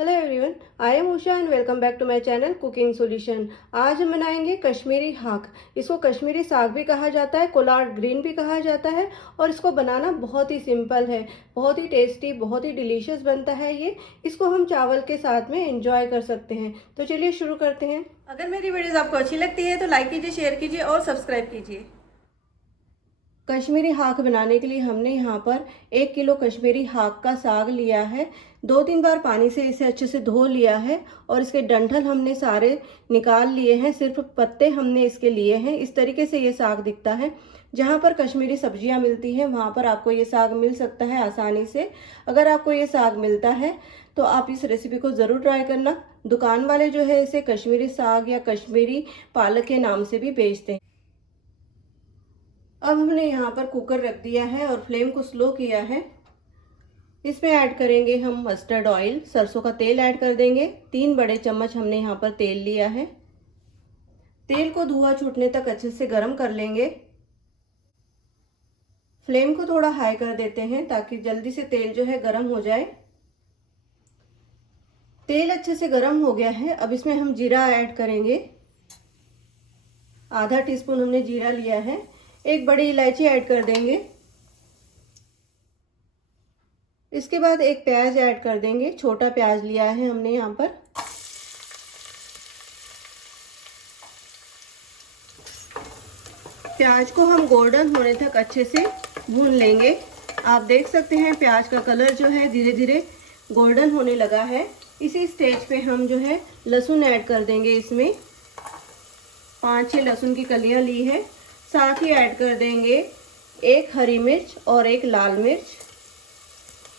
Hello everyone, I am Usha and welcome back to my channel cooking solution. आज हम बनाएंगे कश्मीरी हाक। इसको कश्मीरी साग भी कहा जाता है, कोलार ग्रीन भी कहा जाता है और इसको बनाना बहुत ही सिंपल है, बहुत ही टेस्टी, बहुत ही डिलीशियस बनता है ये। इसको हम चावल के साथ में एंजॉय कर सकते हैं। तो चलिए शुरू करते हैं। अगर मेरी वीडियोज़ आपको अच्छी लगती है तो लाइक कीजिए, शेयर कीजिए और सब्सक्राइब कीजिए। कश्मीरी हाक बनाने के लिए हमने यहाँ पर 1 किलो कश्मीरी हाक का साग लिया है। 2-3 बार पानी से इसे अच्छे से धो लिया है और इसके डंठल हमने सारे निकाल लिए हैं, सिर्फ पत्ते हमने इसके लिए हैं। इस तरीके से ये साग दिखता है। जहाँ पर कश्मीरी सब्जियाँ मिलती हैं वहाँ पर आपको ये साग मिल सकता है आसानी से। अगर आपको ये साग मिलता है तो आप इस रेसिपी को ज़रूर ट्राई करना। दुकान वाले जो है इसे कश्मीरी साग या कश्मीरी पालक के नाम से भी बेचते हैं। अब हमने यहाँ पर कुकर रख दिया है और फ्लेम को स्लो किया है। इसमें ऐड करेंगे हम मस्टर्ड ऑयल, सरसों का तेल ऐड कर देंगे। 3 बड़े चम्मच हमने यहाँ पर तेल लिया है। तेल को धुआं छूटने तक अच्छे से गर्म कर लेंगे। फ्लेम को थोड़ा हाई कर देते हैं ताकि जल्दी से तेल जो है गर्म हो जाए। तेल अच्छे से गर्म हो गया है। अब इसमें हम जीरा ऐड करेंगे। आधा टीस्पून हमने जीरा लिया है। 1 बड़ी इलायची ऐड कर देंगे। इसके बाद 1 प्याज ऐड कर देंगे। छोटा प्याज लिया है हमने यहाँ पर। प्याज को हम गोल्डन होने तक अच्छे से भून लेंगे। आप देख सकते हैं प्याज का कलर जो है धीरे धीरे गोल्डन होने लगा है। इसी स्टेज पे हम जो है लहसुन ऐड कर देंगे। इसमें 5-6 लहसुन की कलियां ली है। साथ ही ऐड कर देंगे 1 हरी मिर्च और 1 लाल मिर्च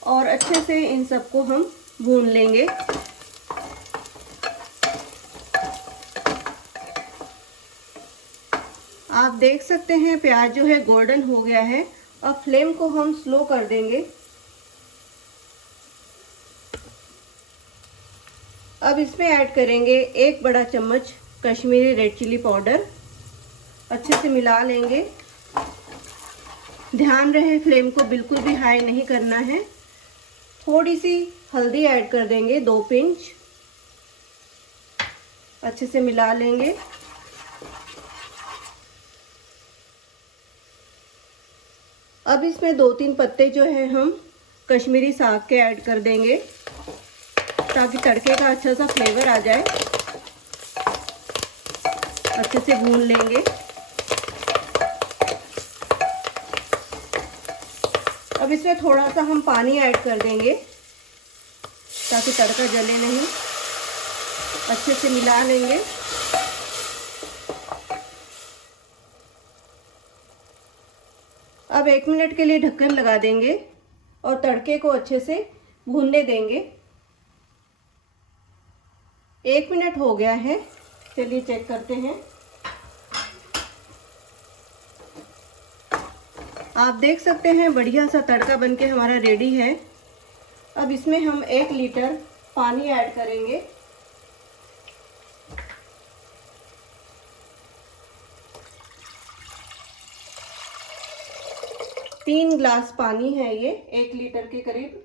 और अच्छे से इन सबको हम भून लेंगे। आप देख सकते हैं प्याज जो है गोल्डन हो गया है। अब फ्लेम को हम स्लो कर देंगे। अब इसमें ऐड करेंगे 1 बड़ा चम्मच कश्मीरी रेड चिली पाउडर। अच्छे से मिला लेंगे। ध्यान रहे फ्लेम को बिल्कुल भी हाई नहीं करना है। थोड़ी सी हल्दी ऐड कर देंगे, 2 पिंच। अच्छे से मिला लेंगे। अब इसमें 2-3 पत्ते जो है हम कश्मीरी साग के ऐड कर देंगे ताकि तड़के का अच्छा सा फ्लेवर आ जाए। अच्छे से भून लेंगे। अब इसमें थोड़ा सा हम पानी ऐड कर देंगे ताकि तड़का जले नहीं। अच्छे से मिला लेंगे। अब 1 मिनट के लिए ढक्कन लगा देंगे और तड़के को अच्छे से भूनने देंगे। 1 मिनट हो गया है। चलिए चेक करते हैं। आप देख सकते हैं बढ़िया सा तड़का बनके हमारा रेडी है। अब इसमें हम 1 लीटर पानी ऐड करेंगे। तीन ग्लास पानी है ये, 1 लीटर के करीब।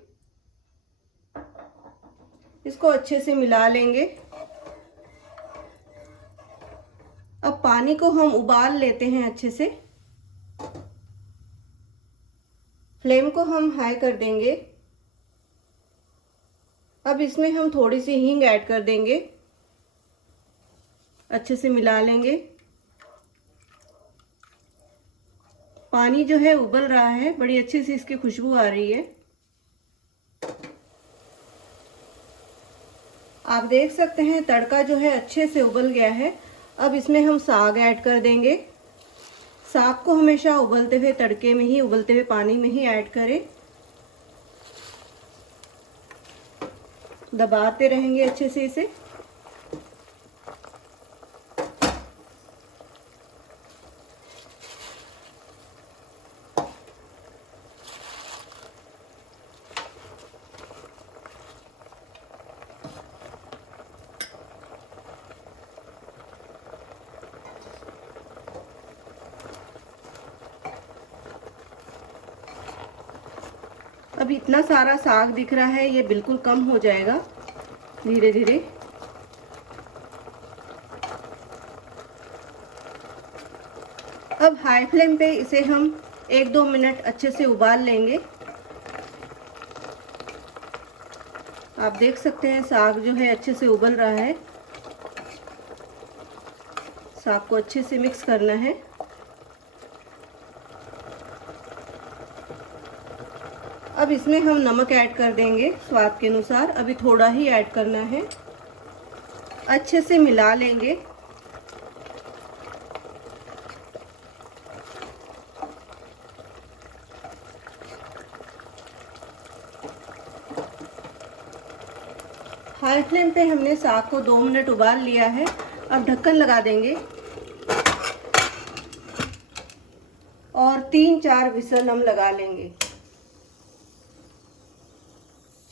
इसको अच्छे से मिला लेंगे। अब पानी को हम उबाल लेते हैं अच्छे से। फ्लेम को हम हाई कर देंगे। अब इसमें हम थोड़ी सी हींग ऐड कर देंगे। अच्छे से मिला लेंगे। पानी जो है उबल रहा है, बड़ी अच्छी सी इसकी खुशबू आ रही है। आप देख सकते हैं तड़का जो है अच्छे से उबल गया है। अब इसमें हम साग ऐड कर देंगे। साग को हमेशा उबलते हुए तड़के में ही, उबलते हुए पानी में ही ऐड करें। दबाते रहेंगे अच्छे से इसे। अब इतना सारा साग दिख रहा है, ये बिल्कुल कम हो जाएगा। धीरे धीरे। अब हाई फ्लेम पे इसे हम 1-2 मिनट अच्छे से उबाल लेंगे। आप देख सकते हैं साग जो है अच्छे से उबल रहा है। साग को अच्छे से मिक्स करना है। अब इसमें हम नमक ऐड कर देंगे स्वाद के अनुसार। अभी थोड़ा ही ऐड करना है। अच्छे से मिला लेंगे। हाई फ्लेम पे हमने साग को 2 मिनट उबाल लिया है। अब ढक्कन लगा देंगे और 3-4 विसल हम लगा लेंगे।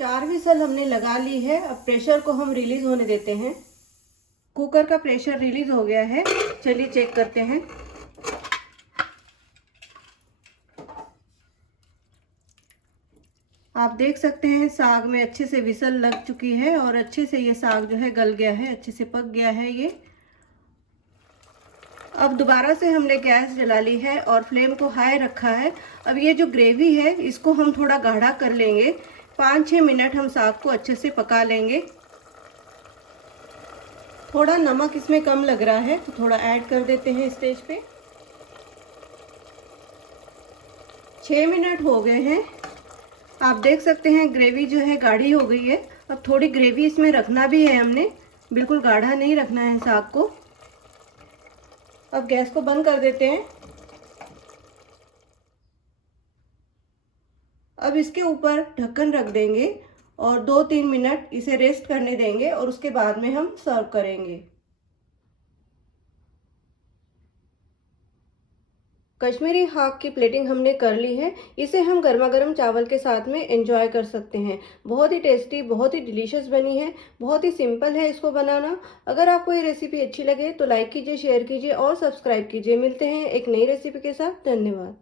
4 विसल हमने लगा ली है। अब प्रेशर को हम रिलीज होने देते हैं। कुकर का प्रेशर रिलीज हो गया है। चलिए चेक करते हैं। आप देख सकते हैं साग में अच्छे से विसल लग चुकी है और अच्छे से ये साग जो है गल गया है, अच्छे से पक गया है ये। अब दोबारा से हमने गैस जला ली है और फ्लेम को हाई रखा है। अब ये जो ग्रेवी है इसको हम थोड़ा गाढ़ा कर लेंगे। 5-6 मिनट हम साग को अच्छे से पका लेंगे। थोड़ा नमक इसमें कम लग रहा है तो थोड़ा ऐड कर देते हैं स्टेज पे। 6 मिनट हो गए हैं। आप देख सकते हैं ग्रेवी जो है गाढ़ी हो गई है। अब थोड़ी ग्रेवी इसमें रखना भी है हमने, बिल्कुल गाढ़ा नहीं रखना है साग को। अब गैस को बंद कर देते हैं। अब इसके ऊपर ढक्कन रख देंगे और 2-3 मिनट इसे रेस्ट करने देंगे और उसके बाद में हम सर्व करेंगे। कश्मीरी हाक की प्लेटिंग हमने कर ली है। इसे हम गर्मा गर्म चावल के साथ में एंजॉय कर सकते हैं। बहुत ही टेस्टी, बहुत ही डिलीशियस बनी है। बहुत ही सिंपल है इसको बनाना। अगर आपको ये रेसिपी अच्छी लगे तो लाइक कीजिए, शेयर कीजिए और सब्सक्राइब कीजिए। मिलते हैं एक नई रेसिपी के साथ। धन्यवाद।